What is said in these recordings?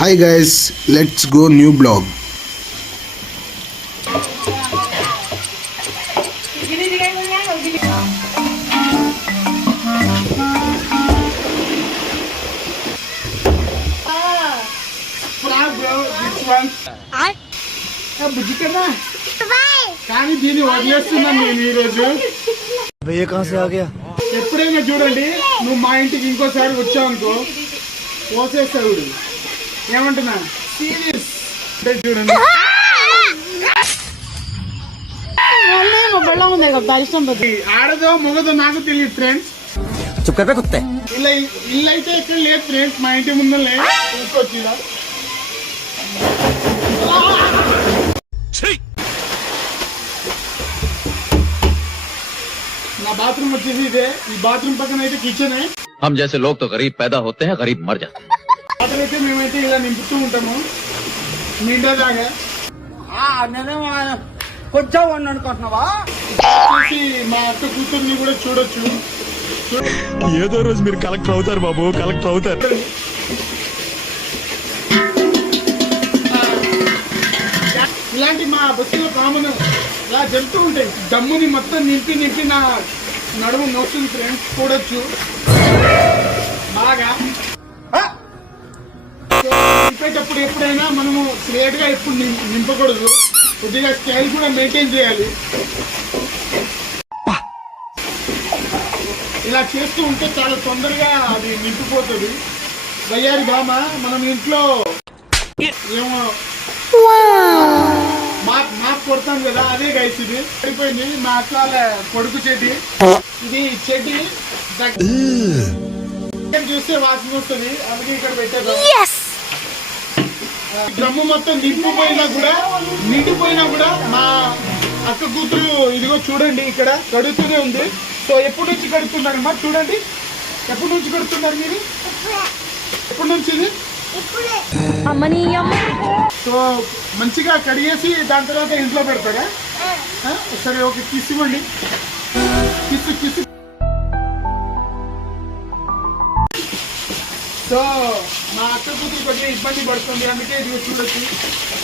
Hi guys, let's go new blog. కానీ దీన్ని వదిలేస్తున్నాను నేను ఈ రోజు. ఎప్పుడైనా చూడండి, నువ్వు మా ఇంటికి ఇంకోసారి వచ్చావనుకో పోసేస్తాడు. ఏమంటున్నా సీరియస్ చూడండి. ఆడదో మొగదో నాకు తెలియదు ఫ్రెండ్స్. ఇల్లు అయితే ఎక్కడ లేదు ఫ్రెండ్స్, మా ఇంటి ముందరే తీసుకొచ్చిదా. నా బాత్రూమ్ వచ్చేసి ఇదే. ఈ బాత్రూమ్ పక్కన అయితే కిచెన్. हम जैसे लोग तो गरीब पैदा होते हैं, गरीब मर जाते हैं. వాటర్ అయితే మేమైతే ఇలా నింపుతూ ఉంటాము నిండేదాకా. కొంచెం అనుకుంటున్నావా? మా అక్క కూతుర్ని కూడా చూడొచ్చు. ఏదో రోజు మీరు కలెక్టర్ అవుతారు బాబు, కలెక్టర్ అవుతారు. ఇలాంటి మా బస్సులో కామన్ ఇలా జరుగుతూ ఉంటాయి. దమ్ముని మొత్తం నింపి నా నడుము నొస్తుంది ఫ్రెండ్స్, చూడొచ్చు బాగా. నింపేటప్పుడు ఎప్పుడైనా మనము స్ట్రేట్ గా ఎప్పుడు నింపకూడదు, కొద్దిగా స్టైల్ కూడా మెయింటైన్ చేయాలి. ఇలా చేస్తూ ఉంటే చాలా తొందరగా అది నింపిపోతుంది. వయ్యారి బామ మనం ఇంట్లో ఏమో మాకు కొడతాం కదా, అదే గైస్ ఇది పడిపోయింది. మా అట్లా పొడుపు చెడ్డి, ఇది చెడ్డి చూస్తే వాసన వస్తుంది, అందుకే ఇక్కడ పెట్టేది. డ్రమ్ము మొత్తం నిండిపోయినా కూడా మా అక్క కూతురు ఇదిగో చూడండి ఇక్కడ కడుగుతూనే ఉంది. సో ఎప్పటి నుంచి కడుగుతున్నారమ్మా? చూడండి ఎప్పటి నుంచి కడుగుతున్నారు మీరు? ఎప్పటి నుంచి ఇది? సో మంచిగా కడిగేసి దాని తర్వాత ఇంట్లో పెడతారా? సరే ఓకే, కిస్ ఇవ్వండి. కిస్. సో మా అక్క కూతురు కొద్దిగా ఇబ్బంది పడుతుంది, అందుకే ఇది చూడొచ్చు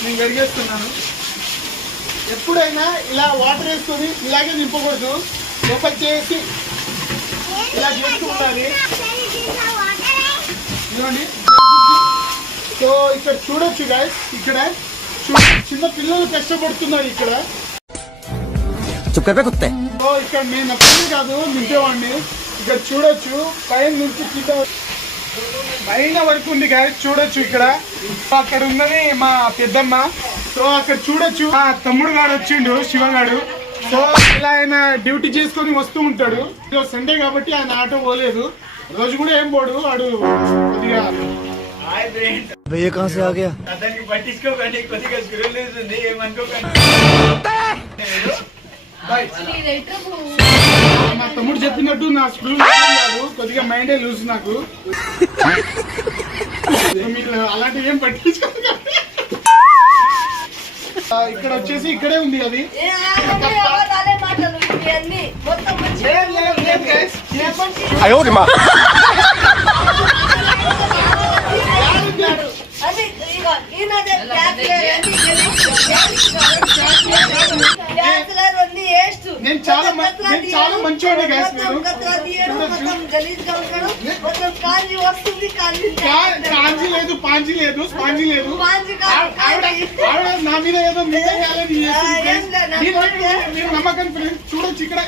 నేను కడిగేస్తున్నాను. ఎప్పుడైనా ఇలా వాటర్ వేసుకొని ఇలాగే నింపకూడదు, ఓపెన్ చేసి ఇలా చేస్తూ ఉండాలి. ఇవ్వండి. సో ఇక్కడ చూడొచ్చు గైస్, ఇక్కడ చిన్న పిల్లలు కష్టపడుతున్నారు ఇక్కడ. సో ఇక్కడ నేను అప్పుడు కాదు నింపేవాడిని. ఇక్కడ చూడొచ్చు పైన నుంచి కింద పైన వరకు ఉంది గైస్, చూడొచ్చు. ఇక్కడ అక్కడ ఉన్నది మా పెద్దమ్మ. సో అక్కడ చూడొచ్చు మా తమ్ముడు గాడు వచ్చిండు, శివగాడు. సో ఇలా ఆయన డ్యూటీ చేసుకొని వస్తూ ఉంటాడు. సండే కాబట్టి ఆయన ఆటో పోలేదు, రోజు కూడా ఏం పోడు వాడు. కొద్దిగా పట్టించుకోకండి, కొద్దిగా స్క్రూ లూజ్ ఉంది, ఏమనుకోకండి. మా తమ్ముడు చెప్పినట్టు నా స్క్రూ కాదు, కొద్దిగా మైండే లూజ్ నాకు. మీరు అలాంటివి ఏం పట్టించుకోండి. ఇక్కడ వచ్చేసి ఇక్కడే ఉంది అది. నేను చాలా మంచివాడిని గైస్. కాంజీ లేదు, పాంజీ లేదు, స్పాంజీ లేదు. నా మీద ఏదో మీరు నమ్మకం ఫ్రెండ్స్. చూడొచ్చు ఇక్కడ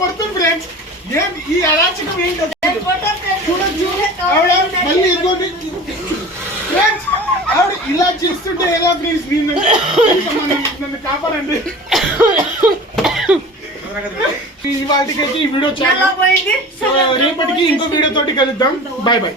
కొడుతుంది ఫ్రెండ్స్. ఏం ఈ అరాచకం ఏంటో చూడొచ్చు. ఆవిడ మళ్ళీ ఇంకోటి ఫ్రెండ్స్, ఆవిడ ఇలా చేస్తుంటే ఎలా ఫ్రెండ్స్? నన్ను కాపాడండి. వాటికైతే ఈ వీడియో చాలా. రేపటికి ఇంకో వీడియో తోటి కలుద్దాం. Bye bye.